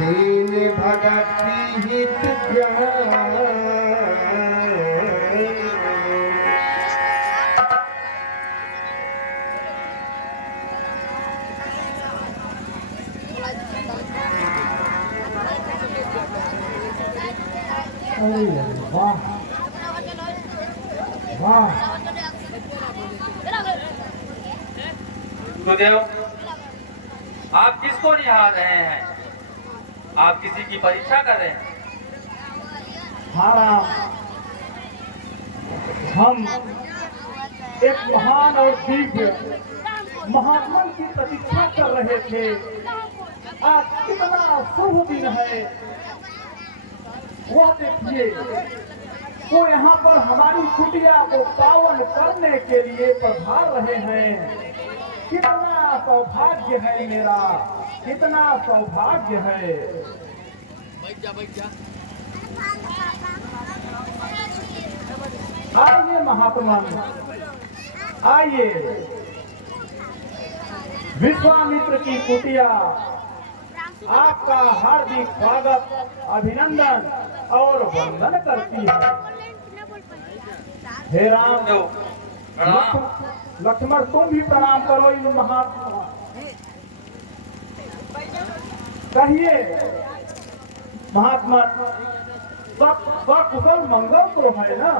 दीन भगति हित वाह वाह। गुरुदेव, आप किसको निहार रहे हैं? आप किसी की परीक्षा कर रहे हैं? हाँ, हम एक महान और दिव्य महात्मा की प्रतीक्षा कर रहे थे। आज कितना शुभ दिन है, वह देखिए, वो यहाँ पर हमारी कुटिया को पावन करने के लिए पधार रहे हैं। कितना सौभाग्य है मेरा, कितना सौभाग्य है। आइए महात्मा, आइए। विश्वामित्र की कुटिया आपका हार्दिक स्वागत, अभिनंदन और वंदन करती है। हे राम, लक्ष्मण तुम भी प्रणाम करो इन महात्मा। कहिए महात्मा, सब कुशल मंगल तो है ना?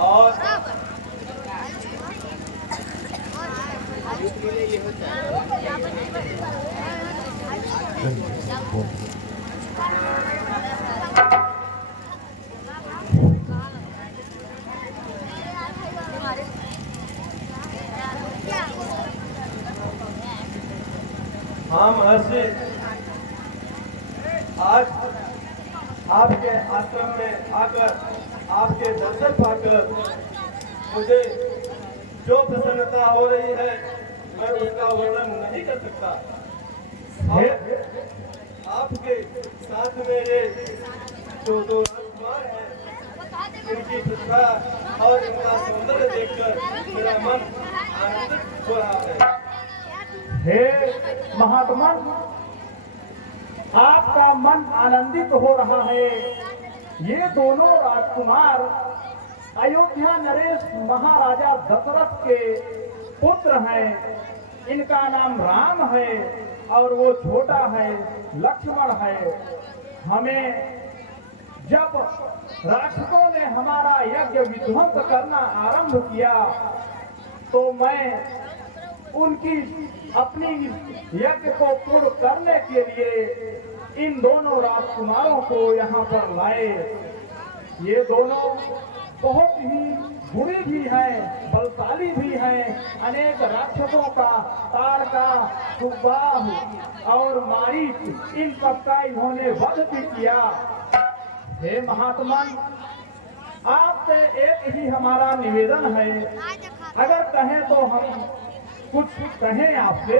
और हाँ महर्षि, आज आपके आश्रम में आकर आपके दर्शन पाकर मुझे जो प्रसन्नता हो रही है मैं उसका वर्णन नहीं कर सकता। आपके साथ में ये जो दो राजकुमार हैं, इनकी प्रतिभा और इनका सौंदर्य देखकर मेरा मन आनंदित हो रहा है। हे महात्मा, आपका मन आनंदित हो रहा है। ये दोनों राजकुमार अयोध्या नरेश महाराजा दशरथ के पुत्र हैं। इनका नाम राम है और वो छोटा है लक्ष्मण है। हमें जब राक्षसों ने हमारा यज्ञ विध्वंस करना आरंभ किया तो मैं उनकी अपनी यज्ञ को पूर्ण करने के लिए इन दोनों राजकुमारों को यहाँ पर लाए। ये दोनों बहुत ही बुरी भी हैं, बलशाली भी हैं। अनेक राक्षसों का, तारका, सुबाह और मारीच, इन सबका इन्होंने वध भी किया। हे महात्मा, आपसे एक ही हमारा निवेदन है, अगर कहें तो हम कुछ कहें आपसे।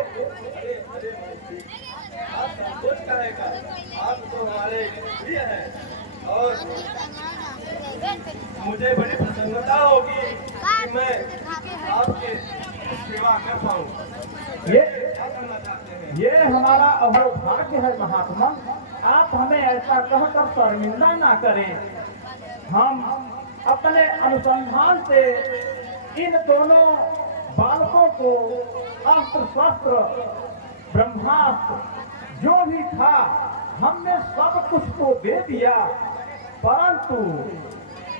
आप तो हमारे प्रिय हैं और मुझे बड़ी प्रसन्नता होगी कि मैं आपके सेवा कर पाऊं। ये हमारा अहोभाग्य है महात्मा। आप हमें ऐसा कहकर शर्मिंदा ना करें। हम अपने अनुसंधान से इन दोनों बालकों को अस्त्र शस्त्र ब्रह्मास्त्र जो भी था हमने सब कुछ को दे दिया, परंतु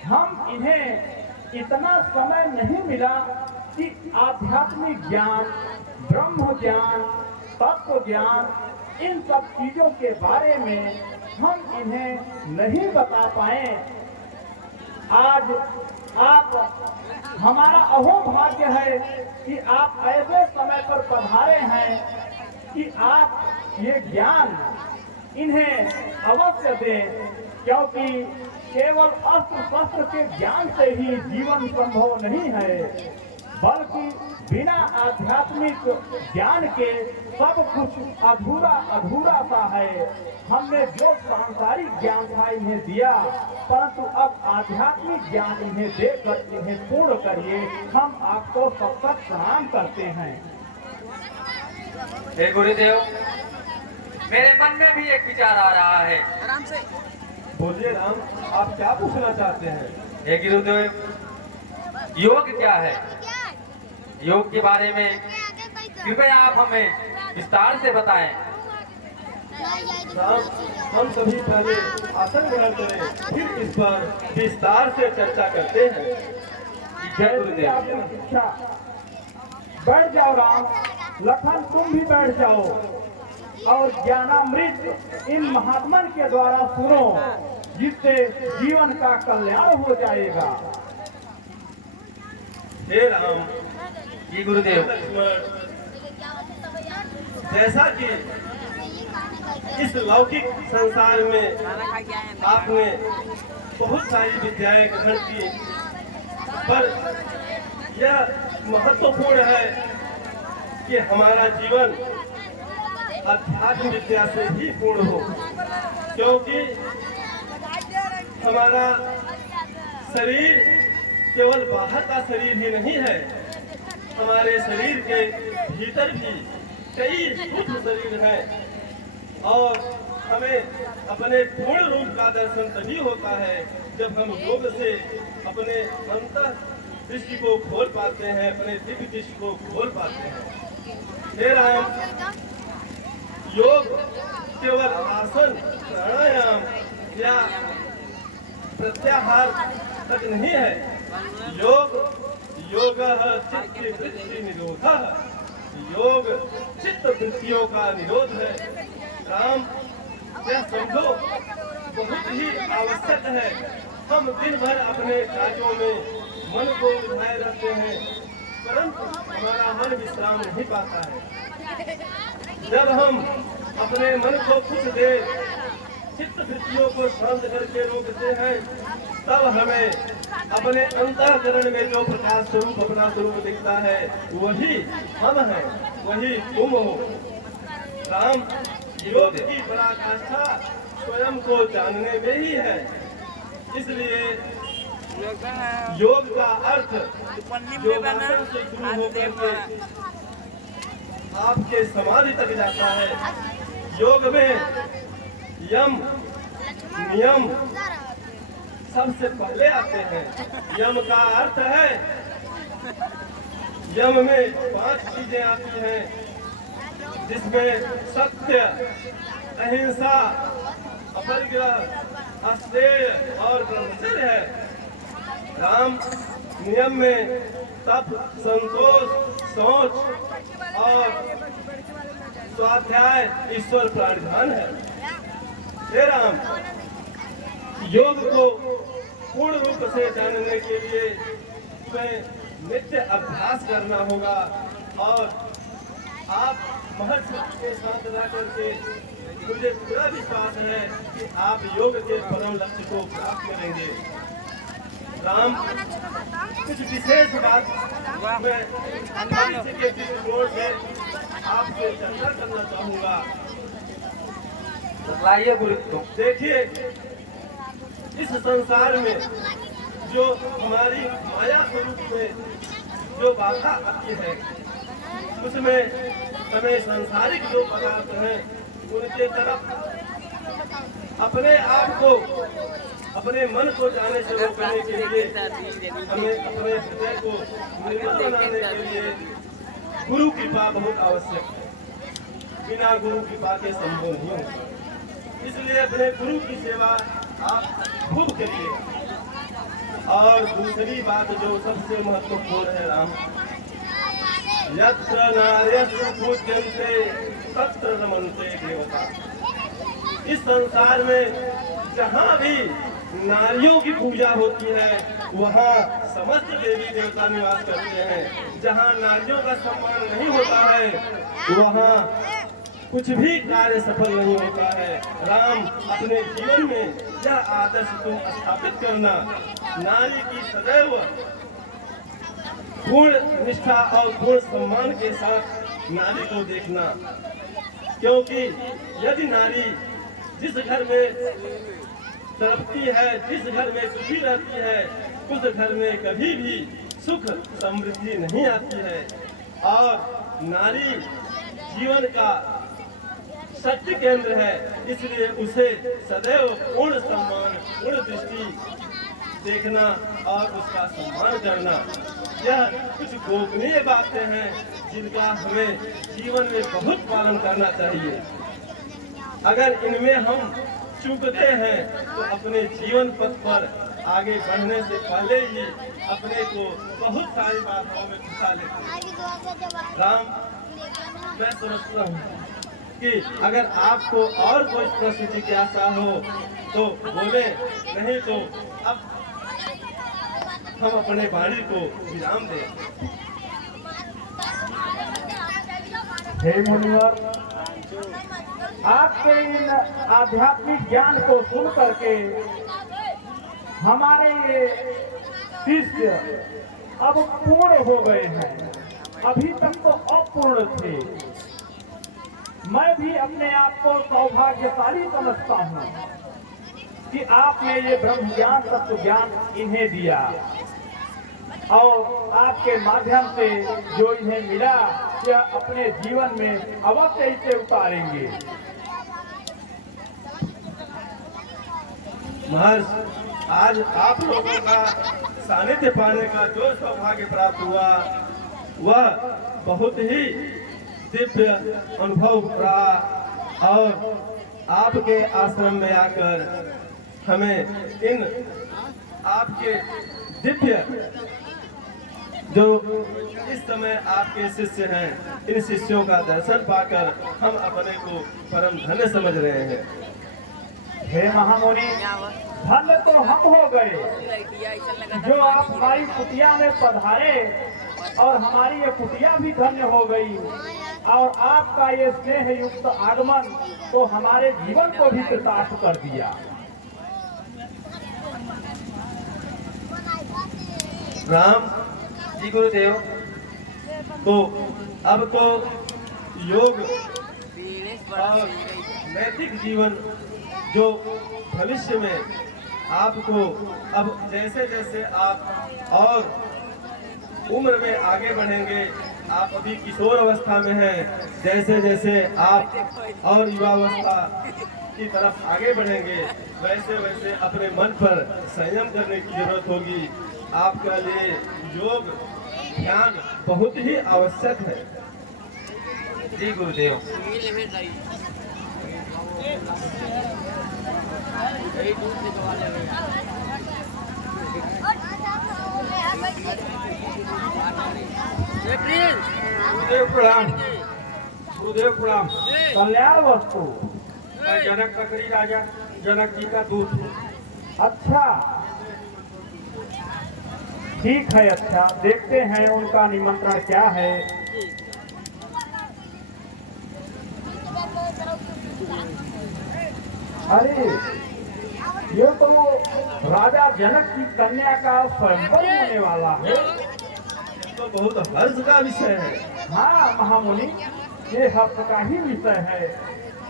हम इन्हें इतना समय नहीं मिला कि आध्यात्मिक ज्ञान, ब्रह्म ज्ञान, तत्व ज्ञान, इन सब चीजों के बारे में हम इन्हें नहीं बता पाए। आज आप, हमारा अहोभाग्य है कि आप ऐसे समय पर पधारे हैं कि आप ये ज्ञान इन्हें अवश्य दें, क्योंकि केवल अस्त्र शस्त्र के ज्ञान से ही जीवन संभव नहीं है। बल्कि बिना आध्यात्मिक ज्ञान के सब कुछ अधूरा अधूरा सा है। हमने जो सांसारिक ज्ञान था इन्हें दिया, परंतु अब आध्यात्मिक ज्ञान इन्हें देकर इन्हें पूर्ण करिए। हम आपको सतत प्रणाम करते हैं। हे गुरुदेव, मेरे मन में भी एक विचार आ रहा है। बोलिए राम, आप क्या पूछना चाहते हैं? हे गुरुदेव, योग क्या है? योग के बारे में कृपया आप हमें विस्तार से बताएं। राम, हम सभी पहले आसन ग्रहण करें, फिर इस पर विस्तार से चर्चा करते हैं। जय गुरुदेव। शिक्षा बैठ जाओ राम, लखन तुम भी बैठ जाओ और ज्ञानामृत इन महात्मन के द्वारा सुनो, जिससे जीवन का कल्याण हो जाएगा। हे राम, जी गुरुदेव। लक्ष्मण, जैसा कि इस लौकिक संसार में आपने बहुत सारी विद्याएं ग्रहण की, पर यह महत्वपूर्ण है कि हमारा जीवन अध्यात्म विद्या से ही पूर्ण हो, क्योंकि हमारा शरीर केवल बाहर का शरीर ही नहीं है, हमारे शरीर के भीतर भी कई सूक्ष्म शरीर हैं और हमें अपने पूर्ण रूप का दर्शन तभी होता है जब हम योग से अपने अंतर दृष्टि को खोल पाते हैं, अपने दिव्य दृष्टि को खोल पाते हैं। हे राम, योग केवल आसन, प्राणायाम या प्रत्याहार तक नहीं है। योग चित्त वृत्ति निरोध, योग चित्त वृत्तियों का निरोध है। राम, यह समझो बहुत ही आवश्यक है। हम दिन भर अपने कार्यों में मन को उलझाए रहते हैं, परंतु हमारा मन विश्राम नहीं पाता है। जब हम अपने मन को कुछ देर चित्त वृत्तियों को शांत करके रोकते हैं, तब हमें अपने अंतःकरण में जो प्रकाश स्वरूप अपना स्वरूप दिखता है, वही हम हैं, वही तुम हो। राम, योग की पराकाष्ठा स्वयं को जानने में ही है, इसलिए योग का अर्थ योगासन से शुरू होकर के आपके समाधि तक जाता है। योग में यम नियम सबसे पहले आते हैं। यम का अर्थ है, यम में 5 चीजें आती हैं, जिसमें सत्य, अहिंसा, अपरिग्रह, अस्तेय और ब्रह्मचर्य है। राम, नियम में तप, संतोष, शौच और स्वाध्याय ईश्वर प्रावधान है। हे राम, योग को पूर्ण रूप से जानने के लिए तुम्हें नित्य अभ्यास करना होगा और आप महर्षि के साथ रह करके मुझे पूरा विश्वास है कि आप योग के परम लक्ष्य को प्राप्त करेंगे। राम, कुछ विशेष बात मैं महर्षि के दृष्टिकोण से आपसे चर्चा करना चाहूँगा। लाइए गुरुदेव। देखिए, इस संसार में जो हमारी माया स्वरूप में जो बाधा आती है, उसमें हमें सांसारिक जो पदार्थ हैं उनके तरफ अपने आप को, अपने मन को जाने से रोकने के लिए, हमें अपने हृदय को निर्मल बनाने के लिए गुरु कृपा बहुत आवश्यक है। बिना गुरु कृपा के संभव नहीं होता, इसलिए अपने गुरु की सेवा आप खूब करिए। और दूसरी बात जो सबसे महत्वपूर्ण है राम, यत्र नार्यस्तु पूज्यन्ते तत्र रमन्ते देवता। इस संसार में जहाँ भी नारियों की पूजा होती है, वहाँ समस्त देवी देवता निवास करते हैं। जहाँ नारियों का सम्मान नहीं होता है, वहाँ कुछ भी कार्य सफल नहीं होता है। राम, अपने जीवन में यह आदर्श तुम स्थापित करना, नारी की सदैव पूर्ण निष्ठा और पूर्ण सम्मान के साथ नारी को देखना, क्योंकि यदि नारी जिस घर में तड़पती है, जिस घर में दुखी रहती है, उस घर में कभी भी सुख समृद्धि नहीं आती है। और नारी जीवन का शक्ति केंद्र है, इसलिए उसे सदैव पूर्ण सम्मान, पूर्ण दृष्टि देखना और उसका सम्मान करना, यह कुछ गोपनीय बातें हैं जिनका हमें जीवन में बहुत पालन करना चाहिए। अगर इनमें हम चूकते हैं तो अपने जीवन पथ पर आगे बढ़ने से पहले ही अपने को बहुत सारी बातों में फंसा लेते हैं। राम, मैं समझता हूँ कि अगर आपको और कोई प्रश्न जिज्ञासा हो तो बोले, नहीं तो अब हम अपने वाणी को विराम दें। हे मुनिवर, आपके इन आध्यात्मिक ज्ञान को सुन करके हमारे ये शिष्य अब पूर्ण हो गए हैं, अभी तक तो अपूर्ण थे। मैं भी अपने आप को सौभाग्यशाली समझता हूँ कि आपने ये ब्रह्म ज्ञान, तत्व ज्ञान इन्हें दिया और आपके माध्यम से जो इन्हें मिला यह अपने जीवन में अवश्य इसे उतारेंगे। महर्षि, आज आप लोगों का सानिध्य पाने का जो सौभाग्य प्राप्त हुआ वह बहुत ही दिव्य अनुभव रहा और आपके आश्रम में आकर हमें इन आपके दिव्य जो इस समय आपके शिष्य हैं, इन शिष्यों का दर्शन पाकर हम अपने को परम धन्य समझ रहे हैं। हे महामुनि, धन्य तो हम हो गए जो आप हमारी कुटिया में पधारे और हमारी ये कुटिया भी धन्य हो गई और आपका ये स्नेह युक्त आगमन तो हमारे जीवन को भी कृतार्थ कर दिया। राम जी गुरुदेव। तो अब तो योग और नैतिक जीवन जो भविष्य में आपको, अब जैसे जैसे आप और उम्र में आगे बढ़ेंगे, आप अभी किशोर अवस्था में हैं, जैसे जैसे आप और युवावस्था की तरफ आगे बढ़ेंगे वैसे वैसे अपने मन पर संयम करने की जरूरत होगी। आपके लिए योग ध्यान बहुत ही आवश्यक है। जी गुरुदेव। गुरुदेव प्रणाम। गुरुदेव प्रणाम। कल्याण वस्तु। मैं जनक नगरी राजा जनक जी का दूत हूँ। अच्छा, ठीक है। अच्छा, देखते हैं उनका निमंत्रण क्या है। अरे, ये तो राजा जनक की कन्या का स्वयंवर होने वाला है। तो बहुत हर्ष का विषय है। हाँ महामुनि, ये हर्ष का ही विषय है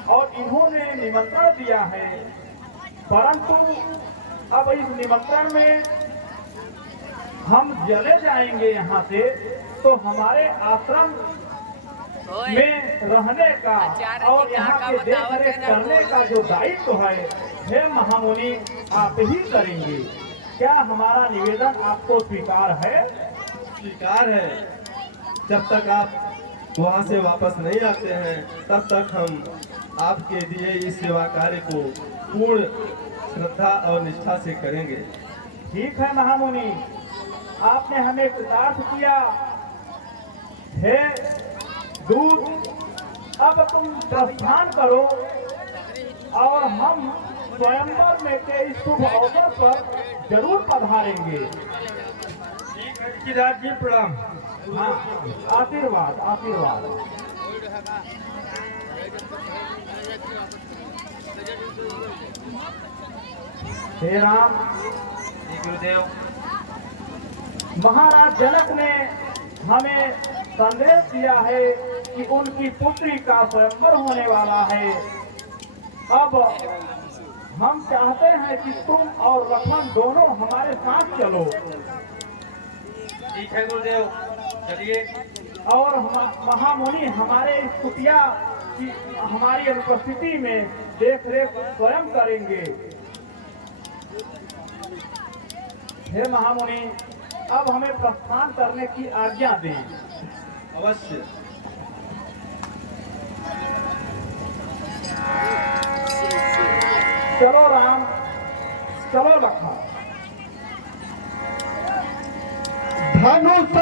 और इन्होंने निमंत्रण दिया है, परंतु अब इस निमंत्रण में हम चले जाएंगे यहाँ से तो हमारे आश्रम में रहने का और यहाँ के देखरेख करने का जो दायित्व है, हे महामुनि आप ही करेंगे। क्या हमारा निवेदन आपको स्वीकार है? स्वीकार है। जब तक आप वहाँ से वापस नहीं आते हैं तब तक हम आपके दिए इस सेवा कार्य को पूर्ण श्रद्धा और निष्ठा से करेंगे। ठीक है महामुनि, आपने हमें कृतार्थ किया। हे दूत, अब तुम प्रस्थान करो और हम स्वयंवर में के इस शुभ अवसर पर जरूर पधारेंगे। ठीक है ऋषिराज जी, प्रणाम। हाँ, आशीर्वाद आशीर्वाद। हे राम। जी गुरुदेव। महाराज जनक ने हमें संदेश दिया है कि उनकी पुत्री का स्वयंवर होने वाला है। अब हम चाहते हैं कि तुम और लखन दोनों हमारे साथ चलो ठीक है गुरुदेव, चलिए। और महामुनि हमारे इस कुटिया की हमारी अनुपस्थिति में देख रेख स्वयं करेंगे। हे महामुनि, अब हमें प्रस्थान करने की आज्ञा दें। अवश्य। चलो राम, चलो लखन। धनुष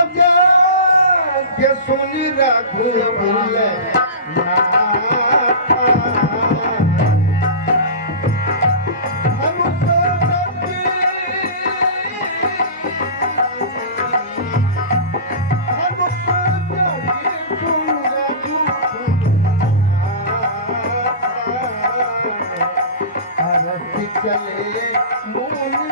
के सुनि रघुकुल चले मुनि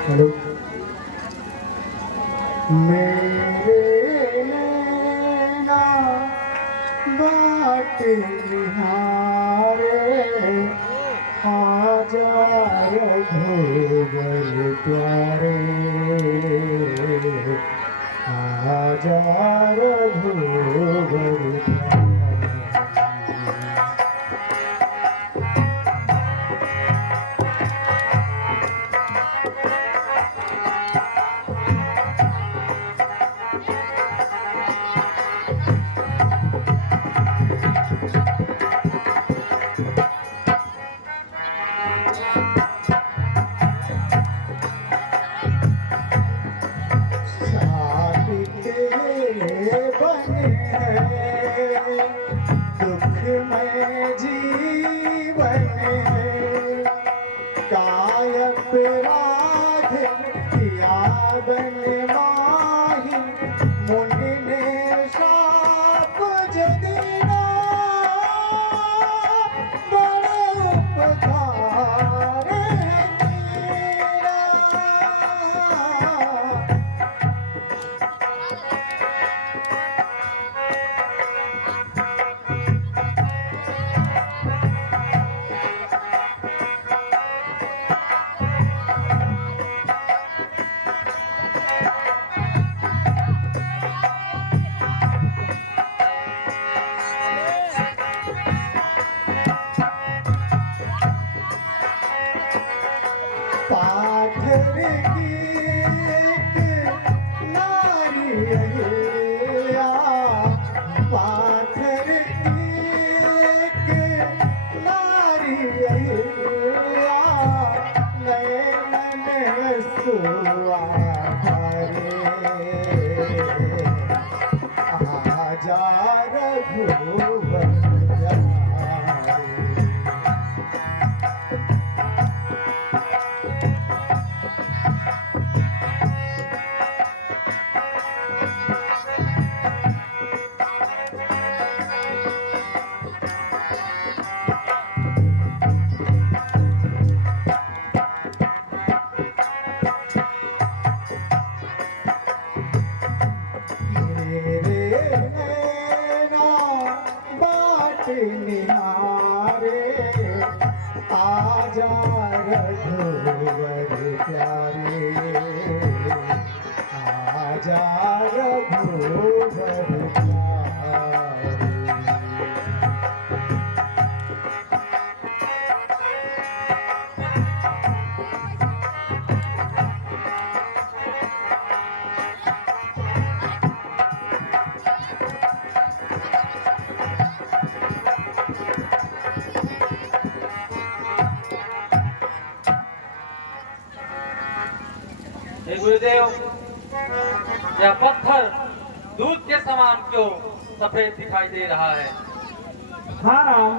पर मेरे नैना बाट निहारे आजा रघुवर प्यारे आजा रघुवर प्यारे। नयन सुआ आजा रघुवर निहारे आजा रघुवर प्यारे आजा रघुवर प्यारे। हे गुरुदेव, यह पत्थर दूध के समान क्यों सफेद दिखाई दे रहा है? हाँ राम,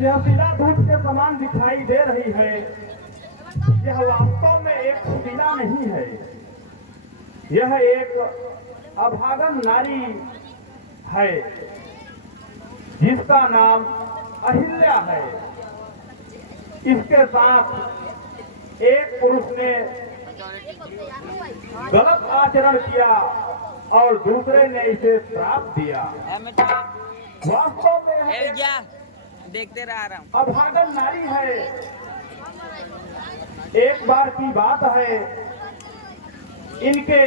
यह शिला दूध के समान दिखाई दे रही है। यह वास्तव में एक शिला नहीं है, यह एक अभागन नारी है जिसका नाम अहिल्या है। इसके साथ एक पुरुष ने गलत आचरण किया और दूसरे ने इसे श्राप दिया। वास्तव में यह एक देखते रहा हूँ। अभागन नारी है। एक बार की बात है, इनके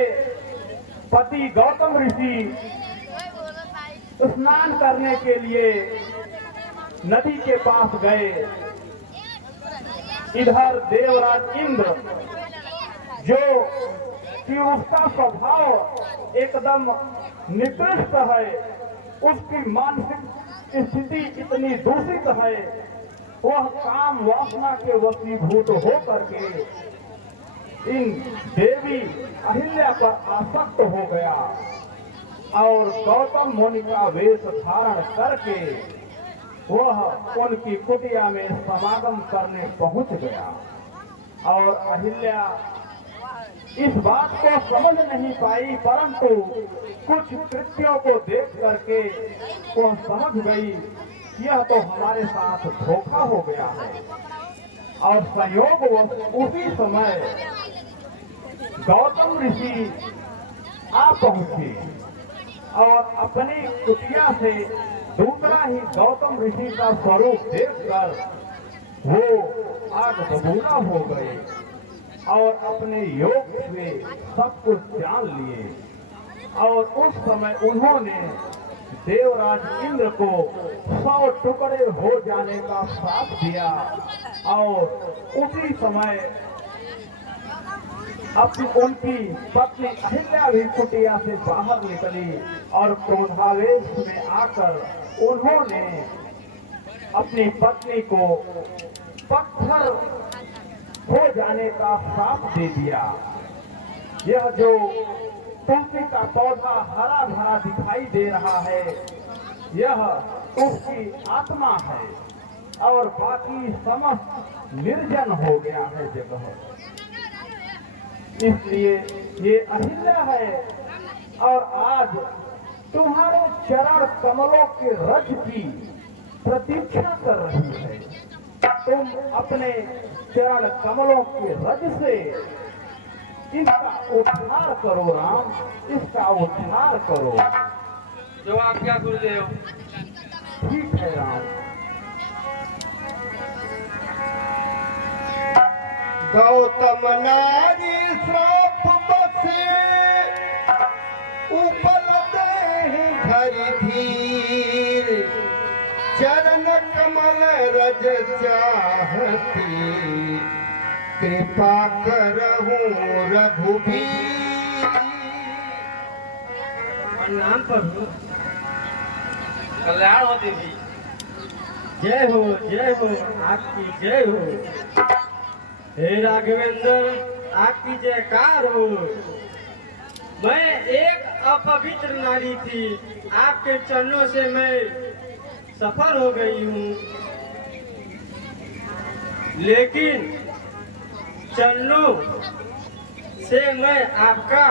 पति गौतम ऋषि स्नान करने के लिए नदी के पास गए। इधर देवराज इंद्र, जो कि उसका स्वभाव एकदम निकृष्ट है, उसकी मानसिक स्थिति इतनी दूषित है, वह काम वासना के वशीभूत हो करके इन देवी अहिल्या पर आसक्त हो गया और गौतम मुनि का वेश धारण करके वह उनकी कुटिया में समागम करने पहुंच गया। और अहिल्या इस बात को समझ नहीं पाई, परंतु कुछ कृत्यों को देख करके वो समझ गई यह तो हमारे साथ धोखा हो गया है। और संयोग उसी समय गौतम ऋषि आ पहुंचे और अपनी कुटिया से दूसरा ही गौतम ऋषि का स्वरूप देखकर वो आग बबूला हो गए और अपने योग से सब कुछ जान लिए। और उस समय उन्होंने देवराज इंद्र को 100 टुकड़े हो जाने का श्राप दिया। और उसी समय अपनी उनकी पत्नी अहिल्या भी कुटिया से बाहर निकली और क्रोधावेश में आकर उन्होंने अपनी पत्नी को पत्थर हो जाने का श्राप दे दिया। यह जो तुलसी का पौधा हरा भरा दिखाई दे रहा है, यह उसकी आत्मा है और बाकी समस्त निर्जन हो गया है जगह। इसलिए ये अहिल्या है और आज तुम्हारे चरण कमलों के रज की प्रतीक्षा कर रही है। तुम अपने चरण कमलों के रज से इसका उद्धार करो राम, इसका उद्धार करो। जो आज्ञा गुरुदेव। ठीक है राम। गौतम नारी श्राप बसे उपल दे धरि धीर चरण कमल रज चाहती कृपा करहूं रघुबीर। नाम पर कल्याण हो देवी। जय हो आपकी जय हो। हे राघवेंद्र आपकी जयकार हो। मैं एक अपवित्र नारी थी, आपके चरणों से मैं सफल हो गई हूँ, लेकिन चरणों से मैं आपका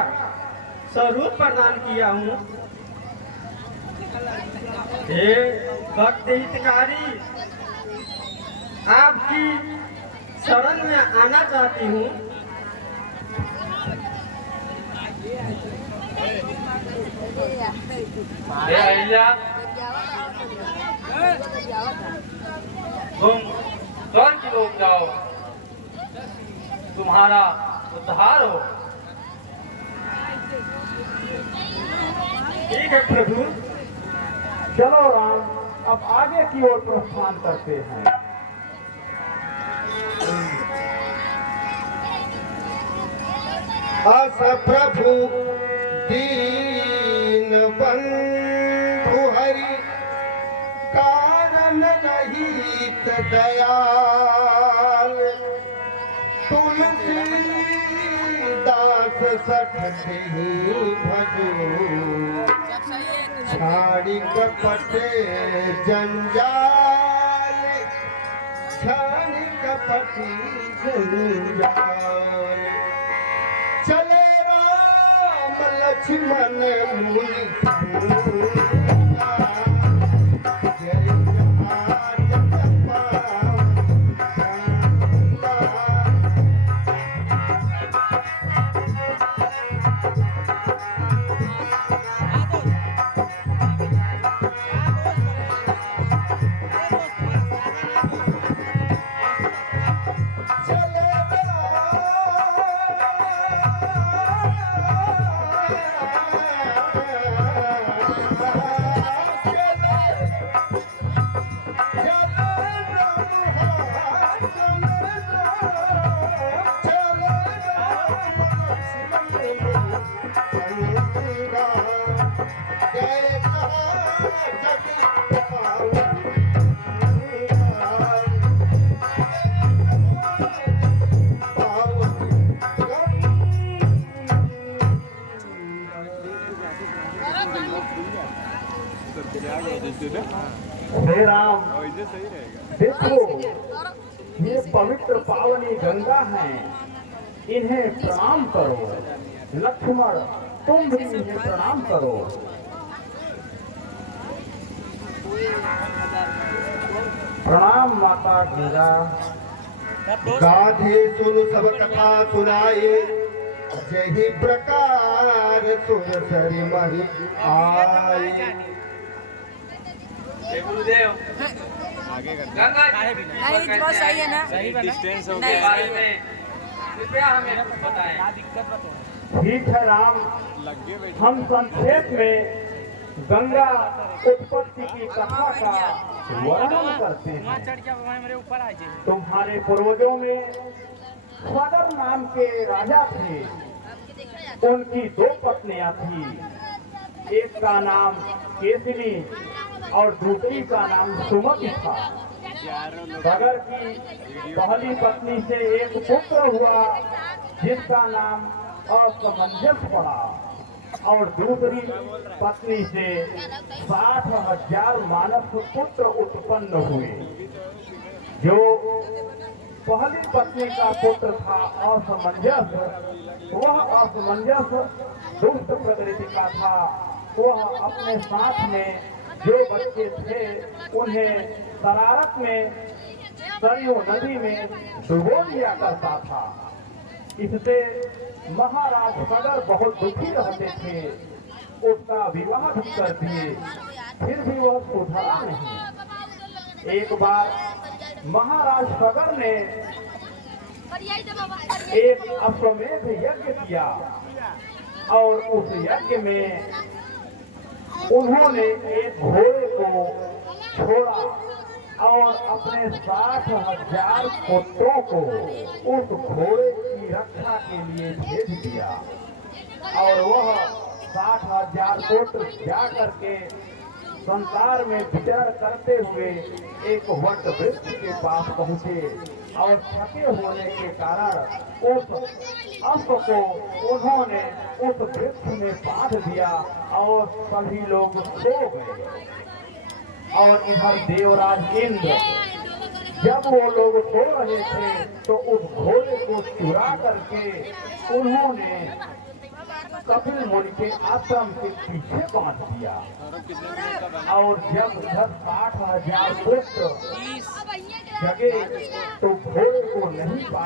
स्वरूप प्रदान किया हूँ। हे भक्त हितकारी, आपकी शरण में आना चाहती हूँ। हे अहिल्या, तुम स्वर्ग की ओर जाओ, तुम्हारा उद्धार हो। ठीक है प्रभु। चलो राम, अब आगे की ओर प्रस्थान करते हैं। अस प्रभु दीन बंधु हरि, कारण रहित दयाल, तुलसीदास सठती भजो, छाड़ी कपट जंजाल, छाड़ी कपट जंजाल। चले राम लक्ष्मण मुनि संगा, जय जहाँ जग पावै गंगा। हे राम, देखो ये पवित्र पावनी गंगा है, इन्हें प्रणाम करो। लक्ष्मण, तुम भी इन्हें प्रणाम करो। प्रणाम माता गंगा। गाधे सुन सब कथा सुनाए, जही प्रकार सुन सरि महि आए। हे गुरुदेव, गंगा जी नहीं तो सही है ना, डिस्टेंस के बारे में कृपया हमें बताएं। ठीक है राम, हम संक्षेप में गंगा उत्पत्ति की कथा का वर्णन करते हैं। तुम्हारे पूर्वजों में सगर नाम के राजा थे। उनकी दो पत्नियां थी, एक का नाम केसरी और दूसरी का नाम सुमति था। सगर की पहली पत्नी से एक पुत्र हुआ जिसका नाम असमंजस पड़ा, और दूसरी पत्नी से 60,000 मानव पुत्र उत्पन्न हुए। जो पहली पत्नी का पुत्र था असमंजस, वह असमंजस दुष्ट प्रकृति का था। वह अपने साथ में जो बच्चे थे उन्हें शरारत में सरयू नदी में डुबो दिया करता था। इससे महाराज सगर बहुत दुखी रहते थे। उसका विवाह भी कर दिए, फिर भी वह सुधरा नहीं। एक बार महाराज सगर ने एक अश्वमेध यज्ञ किया, और उस यज्ञ में उन्होंने एक घोड़े को छोड़ा और अपने 60,000 पुत्रों को उस घोड़े की रक्षा के लिए भेज दिया। और वह 60,000 पुत्र जा करके संसार में विचरण करते हुए एक वट वृक्ष के पास पहुंचे और थके होने के कारण उस अश्व को उन्होंने उस वृक्ष में बांध दिया और सभी लोग सो गए। और इधर देवराज इंद्र जब वो लोग सो रहे थे तो उस घोड़े को चुरा करके उन्होंने कपिल मुनि के आश्रम के पीछे बांध दिया। और जब 60,000 पुत्र जगे तो घोड़े को नहीं पाए।